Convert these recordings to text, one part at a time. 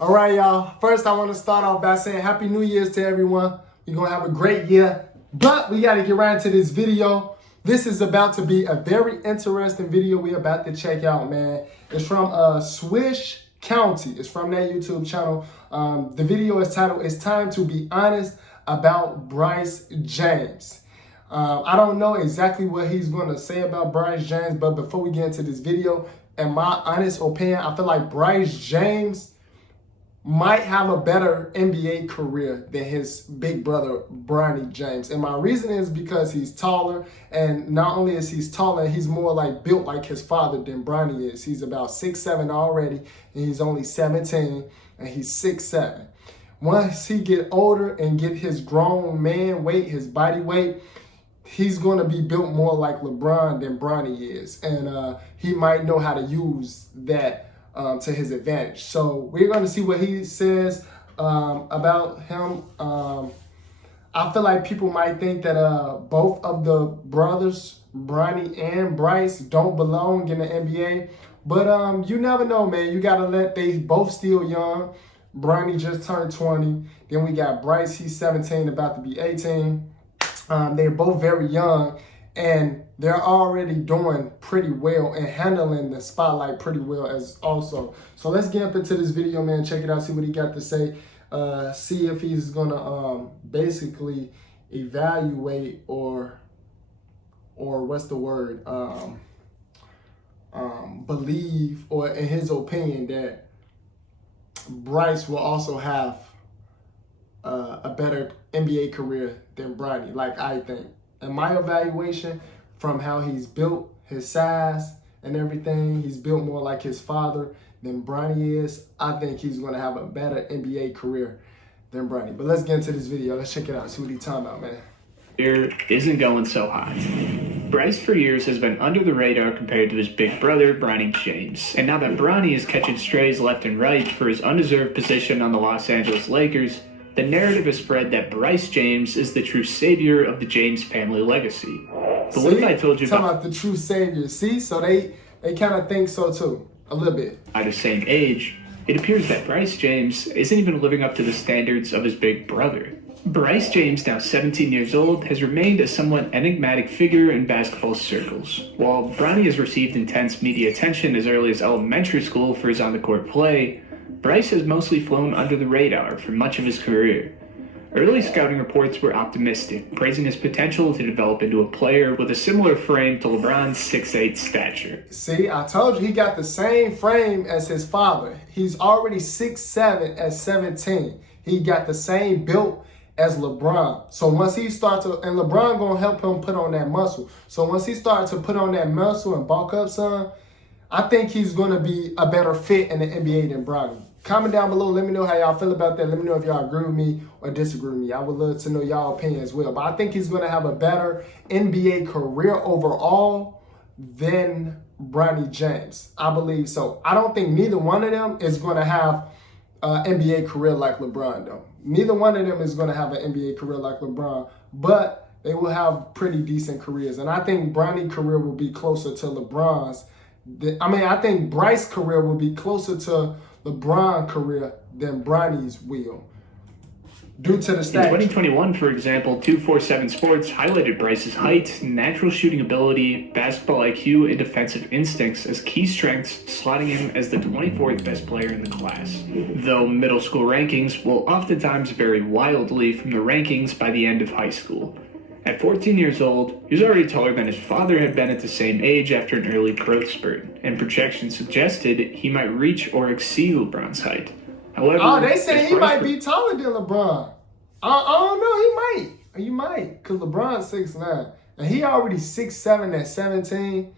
All right, y'all. First, I want to start off by saying Happy New Year's to everyone. We're going to have a great year, but we got to get right into this video. This is about to be a very interesting video we're about to check out, man. It's from Swish County. It's from that YouTube channel. The video is titled, "It's Time to Be Honest About Bryce James." I don't know exactly what he's going to say about Bryce James, but before we get into this video, in my honest opinion, I feel like Bryce James might have a better NBA career than his big brother, Bronny James. And my reason is because he's taller, and not only is he taller, he's more like built like his father than Bronny is. He's about 6'7" already, and he's only 17, and he's 6'7". Once he get older and get his grown man weight, his body weight, he's going to be built more like LeBron than Bronny is. And he might know how to use that to his advantage. So we're going to see what he says about him. I feel like people might think that both of the brothers, Bronny and Bryce, don't belong in the NBA. But you never know, man. You got to let, they both still young. Bronny just turned 20. Then we got Bryce, he's 17, about to be 18. They're both very young, and they're already doing pretty well and handling the spotlight pretty well as also. So let's get up into this video, man. Check it out, see what he got to say. See if he's gonna basically evaluate or what's the word? Believe, or in his opinion, that Bryce will also have a better NBA career than Bronny, like I think. In my evaluation, from how he's built, his size and everything, he's built more like his father than Bronny is. I think he's going to have a better NBA career than Bronny. But let's get into this video. Let's check it out, see what he's talking about, man. Here isn't going so hot. Bryce for years has been under the radar compared to his big brother, Bronny James. And now that Bronny is catching strays left and right for his undeserved position on the Los Angeles Lakers, the narrative has spread that Bryce James is the true savior of the James family legacy. But what if I told you about the true savior? See, so they kind of think so too, a little bit. At the same age, it appears that Bryce James isn't even living up to the standards of his big brother. Bryce James, now 17 years old, has remained a somewhat enigmatic figure in basketball circles. While Bronny has received intense media attention as early as elementary school for his on-the-court play, Bryce has mostly flown under the radar for much of his career. Early scouting reports were optimistic, praising his potential to develop into a player with a similar frame to LeBron's 6'8" stature. See, I told you he got the same frame as his father. He's already 6'7" at 17. He got the same build as LeBron. So once he starts to, and LeBron gonna help him put on that muscle. So once he starts to put on that muscle and bulk up some, I think he's gonna be a better fit in the NBA than Bronny. Comment down below. Let me know how y'all feel about that. Let me know if y'all agree with me or disagree with me. I would love to know y'all opinion as well. But I think he's going to have a better NBA career overall than Bronny James. I believe so. I don't think neither one of them is going to have an NBA career like LeBron, though. Neither one of them is going to have an NBA career like LeBron. But they will have pretty decent careers. And I think Bronny's career will be closer to LeBron's. I think Bryce's career will be closer to LeBron's career than Bronny's will, due to the stats. In 2021, for example, 247 Sports highlighted Bryce's height, natural shooting ability, basketball IQ, and defensive instincts as key strengths, slotting him as the 24th best player in the class. Though middle school rankings will oftentimes vary wildly from the rankings by the end of high school. At 14 years old, he was already taller than his father had been at the same age after an early growth spurt, and projections suggested he might reach or exceed LeBron's height. However, they say he might be taller than LeBron. I don't know, he might, because LeBron's 6'9", and he already 6'7" at 17,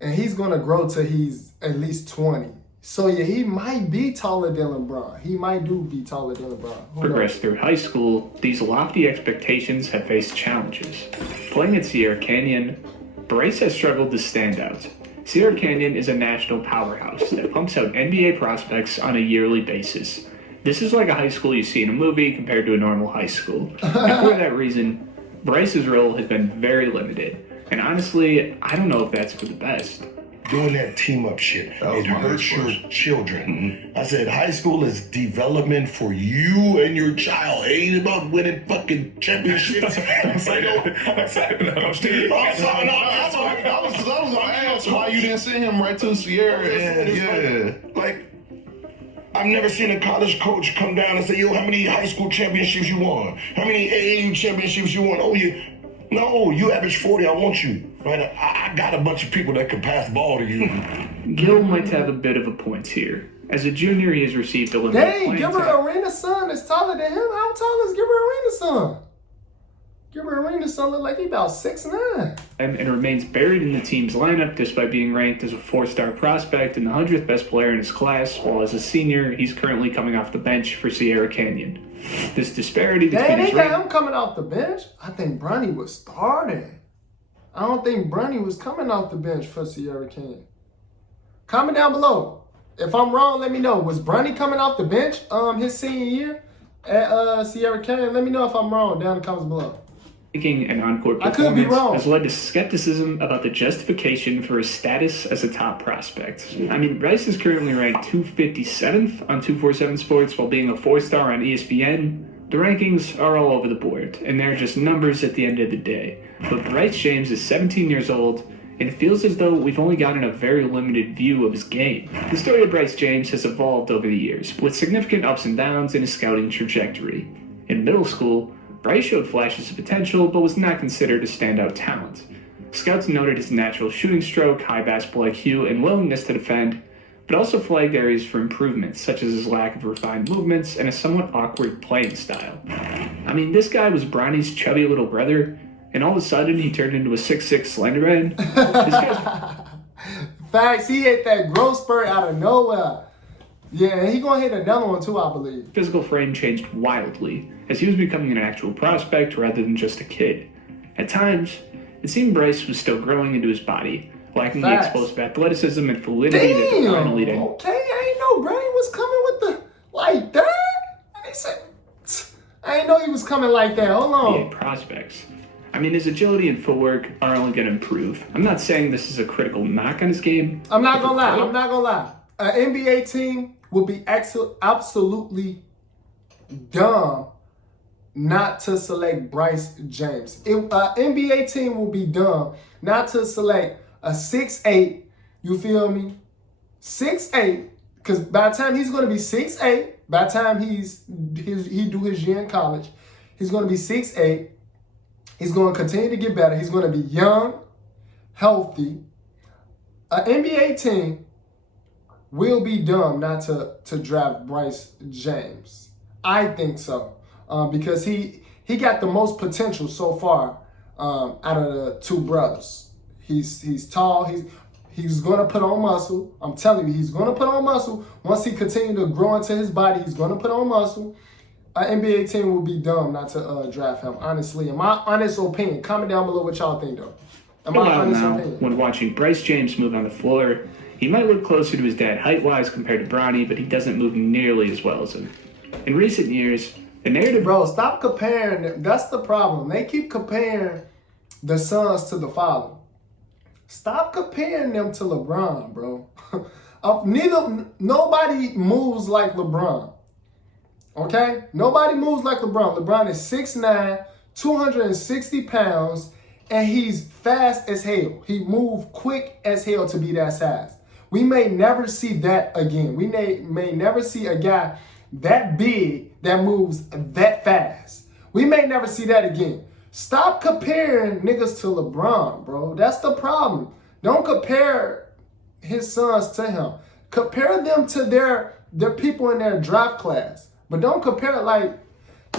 and he's going to grow till he's at least 20. So yeah, he might be taller than LeBron. He might be taller than LeBron. Progressed through high school, these lofty expectations have faced challenges. Playing at Sierra Canyon, Bryce has struggled to stand out. Sierra Canyon is a national powerhouse that pumps out NBA prospects on a yearly basis. This is like a high school you see in a movie compared to a normal high school. And for that reason, Bryce's role has been very limited. And honestly, I don't know if that's for the best. doing that team up shit. That was It my hurts next your question. children. I said high school is development for you and your child. It ain't about winning fucking championships. That's why you didn't send him right to Sierra. And like, I've never seen a college coach come down and say, yo, how many high school championships you won? How many AAU championships you won? Oh, you average 40, I want you. Right? I got a bunch of people that can pass the ball to you. Gil might have a bit of a point here. As a junior, he has received a limited Dang, playing Gilbert time. Arenas' son is taller than him. How tall is Gilbert Arenas' son? Gilbert Arenas' son look like he about 6'9". And remains buried in the team's lineup despite being ranked as a 4-star prospect and the 100th best player in his class, while as a senior, he's currently coming off the bench for Sierra Canyon. This disparity between Dang, his they rank... got him coming off the bench. I think Bronny was starting. I don't think Bronny was coming off the bench for Sierra Canyon. Comment down below. If I'm wrong, let me know. Was Bronny coming off the bench his senior year at Sierra Canyon? Let me know if I'm wrong down in the comments below. Making an on-court I could be performance wrong. has led to skepticism about the justification for his status as a top prospect. I mean, Bryce is currently ranked 257th on 247 Sports while being a 4-star on ESPN. The rankings are all over the board, and they're just numbers at the end of the day. But Bryce James is 17 years old, and it feels as though we've only gotten a very limited view of his game. The story of Bryce James has evolved over the years, with significant ups and downs in his scouting trajectory. In middle school, Bryce showed flashes of potential, but was not considered a standout talent. Scouts noted his natural shooting stroke, high basketball IQ, and willingness to defend, but also flagged areas for improvement, such as his lack of refined movements and a somewhat awkward playing style. I mean, this guy was Bronny's chubby little brother, and all of a sudden he turned into a 6'6" slender man. This guy's Facts, he hit that growth spurt out of nowhere. Yeah, and he gonna hit another one too, I believe. physical frame changed wildly, as he was becoming an actual prospect rather than just a kid. At times, it seemed Bryce was still growing into his body, lacking the Facts. explosive athleticism and fluidity that finally did. Okay, I ain't know Bronny was coming with the like that. And he said, I ain't know he was coming like that. Hold on. NBA prospects. I mean, his agility and footwork are only going to improve. I'm not saying this is a critical knock on his game. I'm not gonna lie. An NBA team will be absolutely dumb not to select Bryce James. An NBA team will be dumb not to select a 6'8", you feel me? 6'8", because by the time he's going to be 6'8", by the time he do his year in college, he's going to be 6'8". He's going to continue to get better. He's going to be young, healthy. An NBA team will be dumb not to draft Bryce James. I think so. Because he got the most potential so far out of the two brothers. He's tall. He's gonna put on muscle. I'm telling you, he's gonna put on muscle. Once he continues to grow into his body, he's gonna put on muscle. An NBA team will be dumb not to draft him. Honestly, in my honest opinion. Comment down below what y'all think though. In my honest Now, opinion. when watching Bryce James move on the floor, he might look closer to his dad height-wise compared to Bronny, but he doesn't move nearly as well as him. In recent years, the narrative... Bro, stop comparing them. That's the problem. They keep comparing the sons to the father. Stop comparing them to LeBron, bro. Nobody moves like LeBron. Okay? Nobody moves like LeBron. LeBron is 6'9", 260 pounds, and he's fast as hell. He moves quick as hell to be that size. We may never see that again. We may never see a guy that big that moves that fast. We may never see that again. Stop comparing niggas to LeBron, bro. That's the problem. Don't compare his sons to him. Compare them to their people in their draft class. But don't compare it like,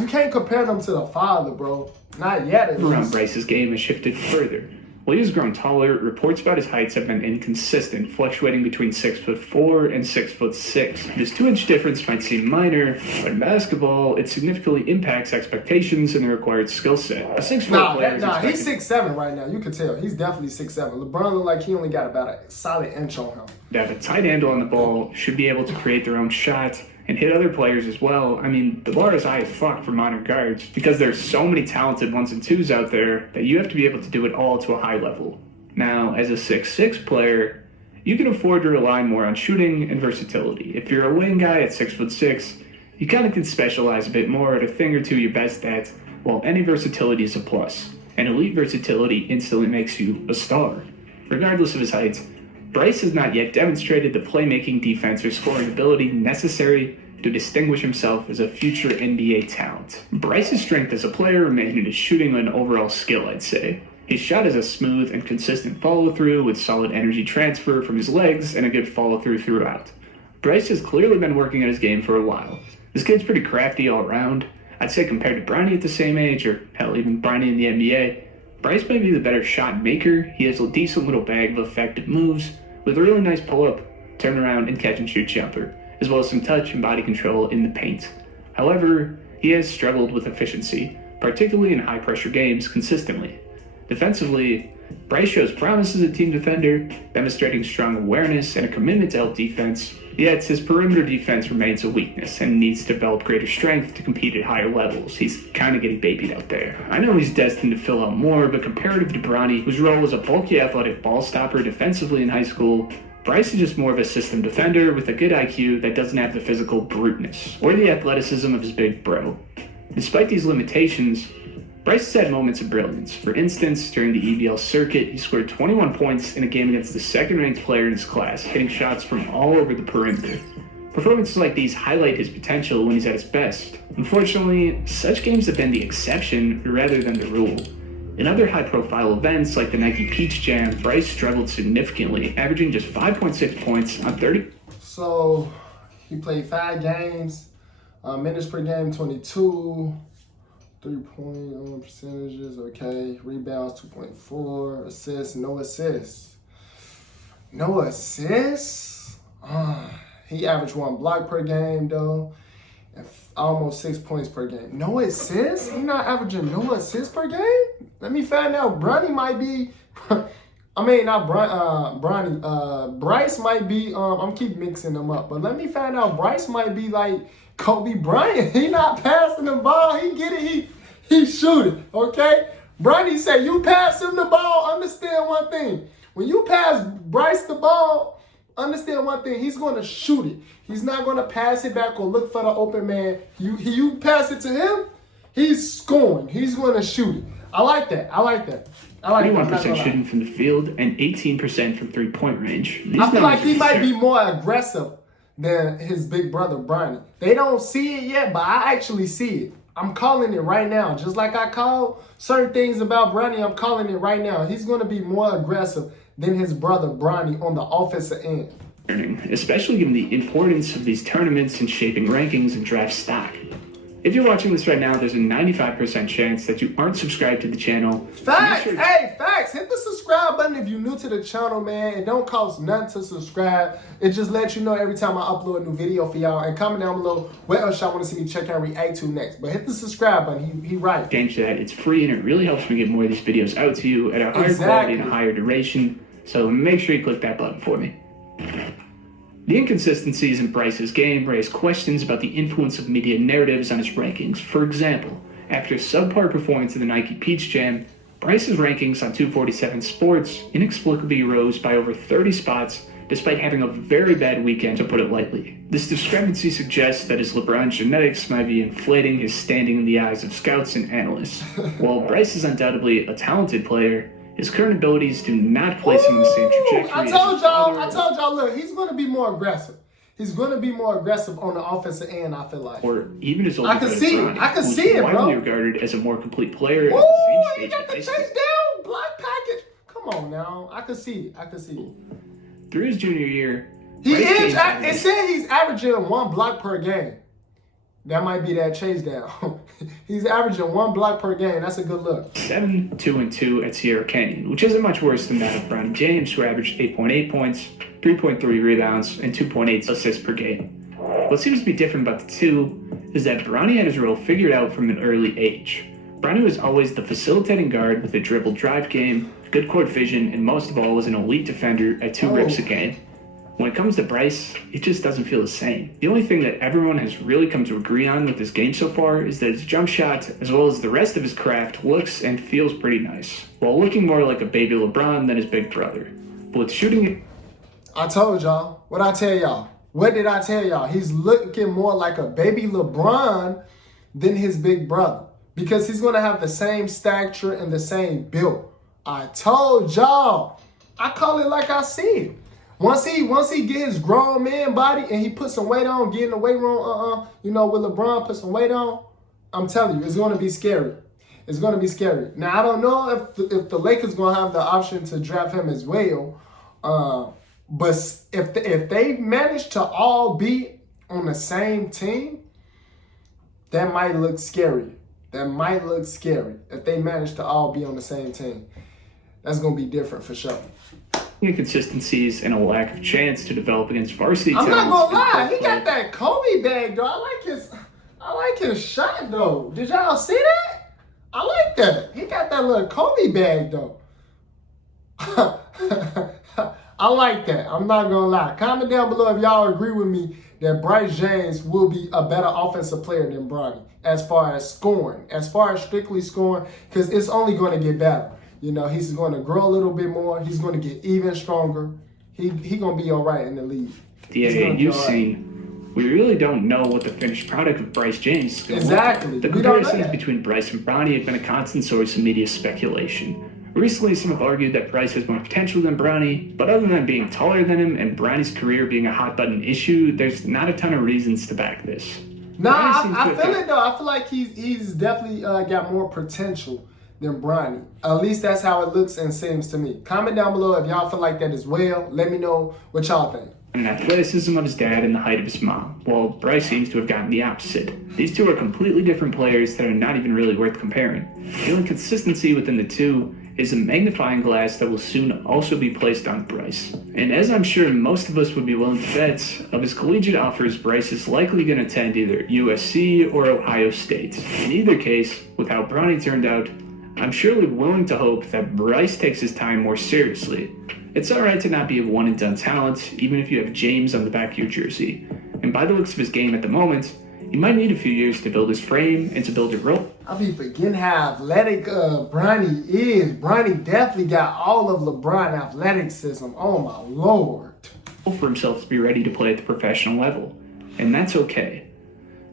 you can't compare them to the father, bro. Not yet, at around least. Bryce's game has shifted further. While he has grown taller, reports about his heights have been inconsistent, fluctuating between 6'4" and 6'6". This 2-inch difference might seem minor, but in basketball, it significantly impacts expectations and the required skill set. A 6'4" player is expected... He's 6'7" right now. You can tell. He's definitely 6'7". LeBron look like he only got about a solid inch on him. to have a tight handle on the ball, should be able to create their own shot, and hit other players as well. I mean, the bar is high as fuck for modern guards because there's so many talented 1s and 2s out there that you have to be able to do it all to a high level. Now, as a 6'6" player, you can afford to rely more on shooting and versatility. If you're a wing guy at 6'6", you kind of can specialize a bit more at a thing or two you're best at, while any versatility is a plus. And elite versatility instantly makes you a star. Regardless of his height, Bryce has not yet demonstrated the playmaking, defense, or scoring ability necessary to distinguish himself as a future NBA talent. Bryce's strength as a player remained in his shooting and overall skill, I'd say. His shot is a smooth and consistent follow-through with solid energy transfer from his legs and a good follow-through throughout. Bryce has clearly been working on his game for a while. This kid's pretty crafty all around. I'd say compared to Bronny at the same age, or hell, even Bronny in the NBA, Bryce might be the better shot maker. He has a decent little bag of effective moves with a really nice pull-up, turnaround, and catch-and-shoot jumper, as well as some touch and body control in the paint. However, he has struggled with efficiency, particularly in high-pressure games consistently. Defensively, Bryce shows promise as a team defender, demonstrating strong awareness and a commitment to help defense, yet his perimeter defense remains a weakness and needs to develop greater strength to compete at higher levels. He's kind of getting babied out there. I know he's destined to fill out more, but comparative to Bronny, whose role was a bulky athletic ball stopper defensively in high school, Bryce is just more of a system defender with a good IQ that doesn't have the physical bruteness or the athleticism of his big bro. Despite these limitations, Bryce has had moments of brilliance. For instance, during the EBL circuit, he scored 21 points in a game against the second-ranked player in his class, hitting shots from all over the perimeter. Performances like these highlight his potential when he's at his best. Unfortunately, such games have been the exception rather than the rule. In other high-profile events like the Nike Peach Jam, Bryce struggled significantly, averaging just 5.6 points on 30. So he played 5 games, minutes per game 22. 3-point percentages, okay. Rebounds 2.4, assists, no assists. No assists? He averaged 1 block per game though, and almost 6 points per game. No assists? He not averaging no assists per game? Let me find out. Bronny might be, I mean not Bronny, Bryce might be, I'm keep mixing them up, but let me find out. Bryce might be like Kobe Bryant. He not passing the ball. He get it. He shoot it. Okay. Bronny said, you pass him the ball. Understand one thing. When you pass Bryce the ball, understand one thing. He's going to shoot it. He's not going to pass it back or look for the open man. You pass it to him, he's scoring. He's going to shoot it. I like that. I like that. 21% shooting from the field and 18% from three-point range. I feel like he might be more aggressive than his big brother, Bronny. They don't see it yet, but I actually see it. I'm calling it right now. Just like I call certain things about Bronny, I'm calling it right now. He's going to be more aggressive than his brother, Bronny, on the offensive end. Especially given the importance of these tournaments in shaping rankings and draft stock. If you're watching this right now, there's a 95% chance that you aren't subscribed to the channel. Facts! Hey, facts! Hit the subscribe button if you're new to the channel, man. It don't cost nothing to subscribe. It just lets you know every time I upload a new video for y'all. And comment down below what else y'all want to see me check out and react to next. But hit the subscribe button. He right. Change that. It's free and it really helps me get more of these videos out to you at a higher quality and a higher duration. So make sure you click that button for me. The inconsistencies in Bryce's game raise questions about the influence of media narratives on his rankings. For example, after a subpar performance in the Nike Peach Jam, Bryce's rankings on 247 Sports inexplicably rose by over 30 spots despite having a very bad weekend, to put it lightly. This discrepancy suggests that his LeBron genetics might be inflating his standing in the eyes of scouts and analysts. While Bryce is undoubtedly a talented player, his current abilities do not place him in the same trajectory. I told y'all, look, he's going to be more aggressive. He's going to be more aggressive on the offensive end, I feel like. Or even his older brother, Bronny, I can see it, bro. Widely regarded as a more complete player. Ooh, at the same he stage got the chase down, block package. Come on now, I can see it. Through his junior year, it said he's averaging 1 block per game. That might be that chase down. He's averaging 1 block per game. That's a good look. 7, 2, and 2 at Sierra Canyon, which isn't much worse than that of Bronny James, who averaged 8.8 points, 3.3 rebounds, and 2.8 assists per game. What seems to be different about the two is that Bronny had his role figured out from an early age. Bronny was always the facilitating guard with a dribble drive game, good court vision, and most of all was an elite defender at 2 rips a game. When it comes to Bryce, it just doesn't feel the same. The only thing that everyone has really come to agree on with his game so far is that his jump shot, as well as the rest of his craft, looks and feels pretty nice, while looking more like a baby LeBron than his big brother. But with shooting... I told y'all. What I tell y'all? What did I tell y'all? He's looking more like a baby LeBron than his big brother because he's going to have the same stature and the same build. I told y'all. I call it like I see it. Once he get his grown man body and he put some weight on, get in the weight room, with LeBron, put some weight on, I'm telling you, it's going to be scary. It's going to be scary. Now, I don't know if the Lakers going to have the option to draft him as well. But if they manage to all be on the same team, that might look scary. That might look scary if they manage to all be on the same team. That's going to be different for sure. Inconsistencies and a lack of chance to develop against varsity I'm talents. not gonna lie, he got that Kobe bag though. I like his shot though. Did y'all see that? I like that. He got that little Kobe bag though. I like that. I'm not gonna lie. Comment down below if y'all agree with me that Bryce James will be a better offensive player than Bronny as far as scoring, as far as strictly scoring, because it's only going to get better. He's going to grow a little bit more. He's going to get even stronger. He going to be all right in the league. You've seen, we really don't know what the finished product of Bryce James is going to Exactly. look like. The comparisons between Bryce and Bronny have been a constant source of media speculation. Recently, some have argued that Bryce has more potential than Bronny, but other than being taller than him and Bronny's career being a hot-button issue, there's not a ton of reasons to back this. I feel it, though. I feel like he's definitely got more potential than Bronny. At least that's how it looks and seems to me. Comment down below if y'all feel like that as well. Let me know what y'all think. And athleticism of his dad and the height of his mom, while Bryce seems to have gotten the opposite. These two are completely different players that are not even really worth comparing. The only consistency within the two is a magnifying glass that will soon also be placed on Bryce. And as I'm sure most of us would be willing to bet, of his collegiate offers, Bryce is likely going to attend either USC or Ohio State. In either case, with how Bronny turned out, I'm surely willing to hope that Bryce takes his time more seriously. It's alright to not be a one-and-done talent, even if you have James on the back of your jersey. And by the looks of his game at the moment, he might need a few years to build his frame and to build a role. I be forgetting how athletic Bronny is. Bronny definitely got all of LeBron athleticism. Oh my Lord. For himself to be ready to play at the professional level. And that's okay.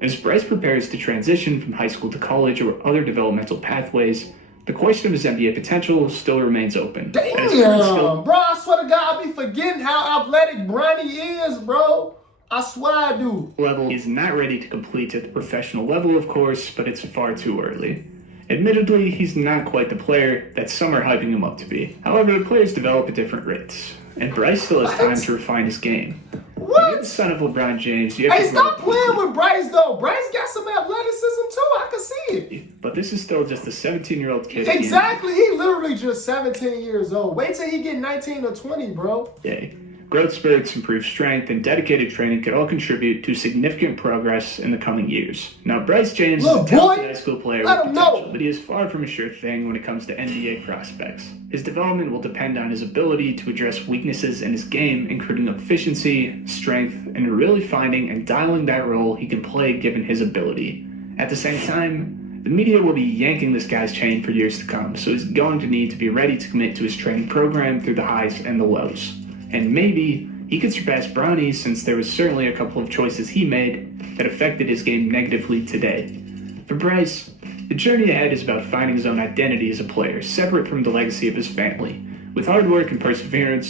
As Bryce prepares to transition from high school to college or other developmental pathways, the question of his NBA potential still remains open. Damn, bro, I swear to God, I be forgetting how athletic Bronny is, bro. I swear I do. Level is not ready to complete at the professional level, of course, but it's far too early. Admittedly, he's not quite the player that some are hyping him up to be. However, players develop at different rates, and Bryce still has time to refine his game. What? You're the son of LeBron James. You have Hey, stop playing with Bryce, though. Bryce got some athleticism, too. I can see it. But this is still just a 17-year-old kid. Exactly. He literally just 17 years old. Wait till he get 19 or 20, bro. Yeah. Growth spurts, improved strength, and dedicated training could all contribute to significant progress in the coming years. Now, Bryce James is a talented high school player with potential, but he is far from a sure thing when it comes to NBA prospects. His development will depend on his ability to address weaknesses in his game, including efficiency, strength, and really finding and dialing that role he can play given his ability. At the same time, the media will be yanking this guy's chain for years to come, so he's going to need to be ready to commit to his training program through the highs and the lows. And maybe he could surpass Bronny, since there was certainly a couple of choices he made that affected his game negatively today. For Bryce, the journey ahead is about finding his own identity as a player, separate from the legacy of his family. With hard work and perseverance,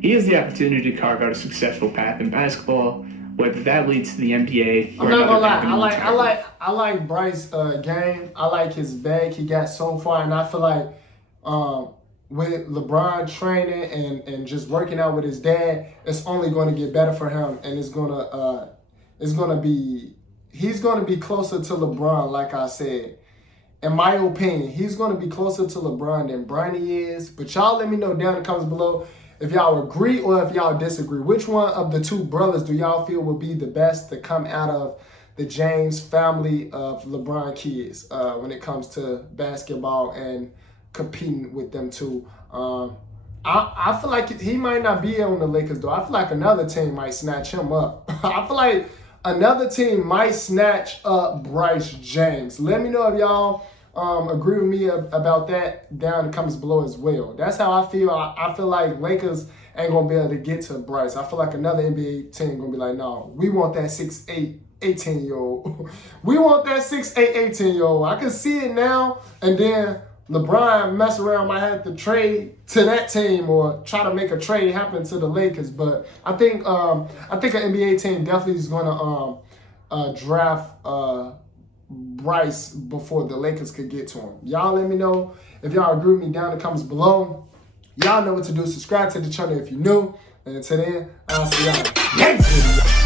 he has the opportunity to carve out a successful path in basketball, whether that leads to the NBA or I'm not another gonna lie. I like Bryce's game. I like his bag he got so far, and I feel like with LeBron training and just working out with his dad, it's only going to get better for him, and he's gonna be closer to LeBron, like I said. In my opinion, he's gonna be closer to LeBron than Bronny is. But y'all let me know down in the comments below if y'all agree or if y'all disagree. Which one of the two brothers do y'all feel would be the best to come out of the James family of LeBron kids when it comes to basketball and competing with them too? I feel like he might not be on the Lakers though. I feel like another team might snatch him up. I feel like another team might snatch up Bryce James. Let me know if y'all agree with me about that, down in the comments below as well. That's how I feel. I feel like Lakers ain't gonna be able to get to Bryce. I feel like another NBA team gonna be like, no, we want that 6'8", 18-year-old. We want that 6'8", 18-year-old. I can see it now, and then LeBron mess around, might have to trade to that team or try to make a trade happen to the Lakers. But I think an NBA team definitely is gonna draft Bryce before the Lakers could get to him. Y'all let me know if y'all agree with me down in the comments below. Y'all know what to do. Subscribe to the channel if you're new. And until then, I'll see y'all next video.